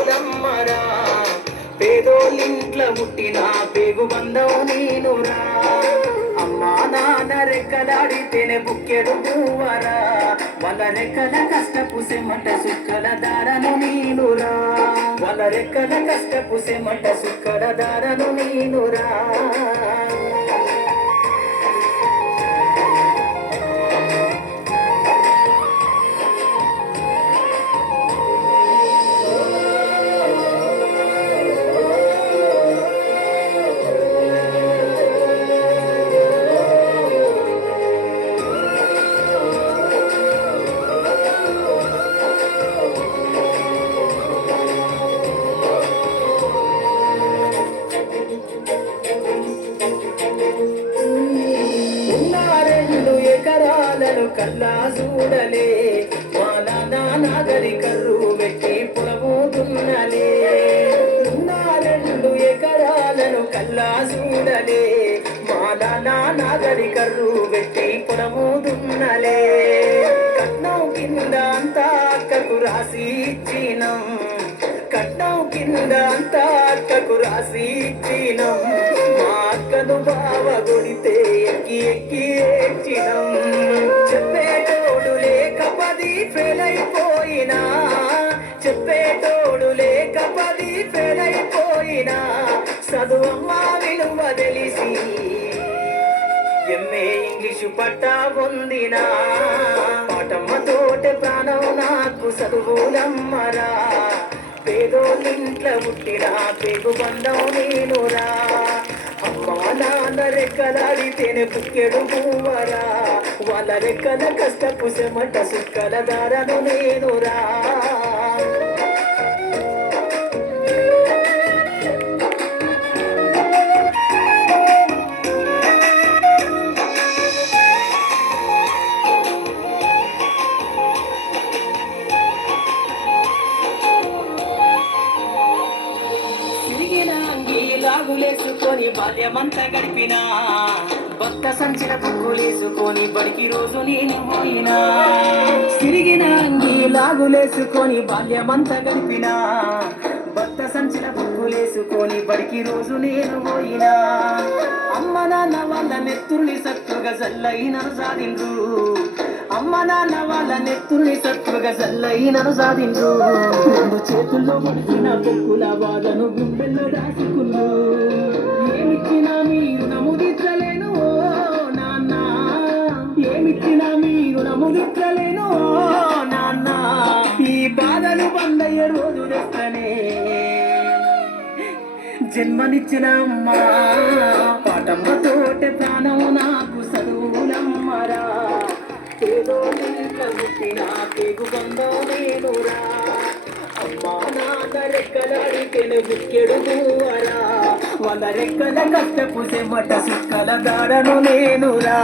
చదువులమ్మరా పేదోళ్ళింట్ల పుట్టిన పేగు బంధం నేనురా అమ్మా నాన్న రెక్కలాడితేనే బుక్కెడు పువ్వరా వాళ్ళ రెక్కల కష్టపు సెమంట సుక్కల దారను నేనురా వాళ్ళ రెక్కల కష్టపు సెమంట సుక్కల దారను నేనురా కల్లా చూడలే వాళ్ళ నాగరి కర్రు పెట్టి పొలమోతున్నలే ఉన్న 2 ఎకరాలను కల్లా చూడలే వాళ్ళ నాగరి కర్రు పెట్టి పొలమోతున్నలే కట్నం కింద అంతా అక్కకు రాసి ఇచ్చినం కట్నం కింద అంతా అక్కకు రాసి ఇచ్చినం మా అక్కను బావ కొడితే ఎక్కి ఎక్కి ఏడ్చినం చెప్పేటోడు లేక 10 ఫెయిల్ అయిపోయినా చెప్పేటోడు లేక 10 ఫెయిల్ అయిపోయినా చదువమ్మ విలువ తెలిసి ఎంఏ ఇంగ్లీషు పట్టా పొందినా పాటమ్మ తోటే ప్రాణం నాకు చదువులమ్మరా పేదోళ్ళింట్ల పుట్టిన పేగు బంధం నేనురా అమ్మా నాన్న రెక్కలాడితేనే బుక్కెడు పువ్వరా వాళ్ళ రెక్కల కష్టపు సెమట సుక్కల దారను నేనురా లాగులేసుకొని బాల్యమంతా గడిపినా కొత్త సంచిన బుక్కులేసుకొని బడికి రోజు నేను పోయినా తిరిగిన అంగి లాగులేసుకొని బాల్యమంతా గడిపినా కొత్త సంచిన బుక్కులేసుకొని బడికి రోజు నేను పోయినా అమ్మ నాన్న వాళ్ళ నెత్తుర్ని సత్తుగా జల్లైనను సాధిండ్రు అమ్మ నాన్న వాళ్ళ నెత్తుర్ని సత్తుగా జల్లైనను సాధిండ్రు 2 చేతుల్లో పడిన పొక్కుల బాధను గుండెల్లో దాచుకున్నారు ఏమిచ్చినా మీరు నముదించలేను నాన్న ఏమిచ్చినా మీరు నముదించలేను నాన్న ఈ బాధలు బందయ్యే రోజు తెస్తనే జన్మనిచ్చిన అమ్మా పాటమ్మ తోటే ప్రాణం నాకు చదువులమ్మరా పేదోళ్ళింట్ల పుట్టిన పేగు బంధం నేనురా అమ్మా నాన్న రెక్కలాడితేనే బుక్కెడు పువ్వరా వాళ్ళ రెక్కల కష్టపు సెమట సుక్కల దారను నేనురా